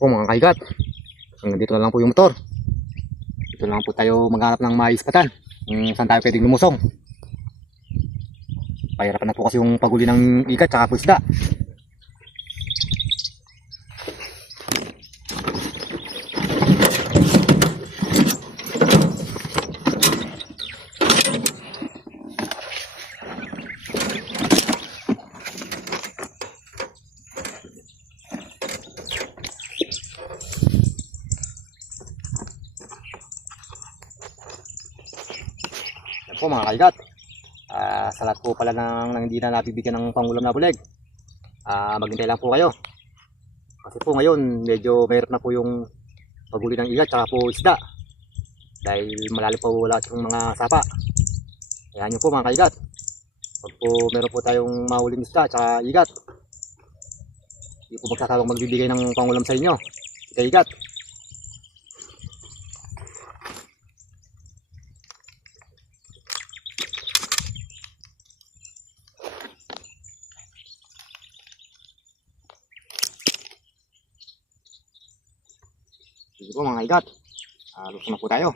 Po mga kaigat, hanggang dito na lang po yung motor. Dito na lang po tayo maghanap ng maispatan kung saan tayo pwedeng lumusong. Pahirapan na po kasi yung paguli ng ikat tsaka po isda. Po mga kaigat, sa lahat po pala ng hindi na nabibigyan ng pangulam na bulig, maghintay lang po kayo kasi po ngayon medyo mayroon na po yung paghuli ng igat tsaka po isda dahil malalim po lahat yung mga sapa. Kaya nyo po mga kaigat, pag po meron po tayong mahuling isda tsaka igat, hindi po magsasawang magbibigay ng pangulam sa inyo si kaigat. Sige po mga kaigat, luto na po tayo.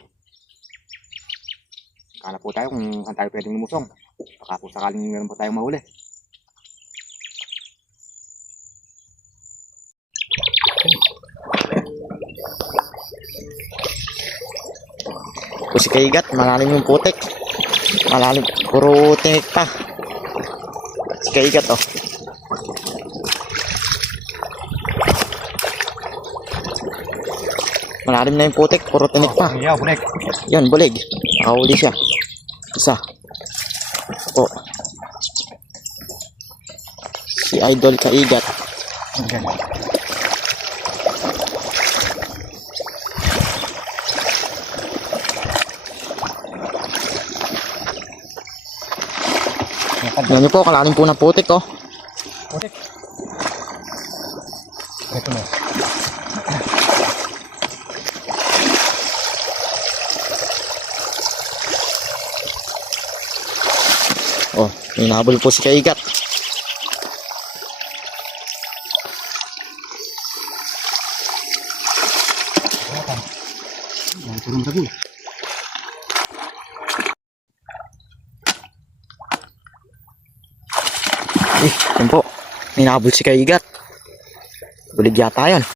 Kala po tayo kung saan tayo pwedeng lumusong. Baka po sakaling meron po tayong mahuli. Po si kaigat, malalim yung putik. Malalim, puro tinik pa. Si kaigat oh. Malalim na yung putik, puro tinik pa. Yeah, bulig. Yan, bulig. Nakahuli siya. Isa. Oh. Si Idol Kaigat. Okay. Yan nyo po, kalalim po ng putik oh. Putik. Ito na. Oh, may nahabol po si Kaigat. Turun sa bull. Yun po, may nahabol si Kaigat. Bulig yata yan.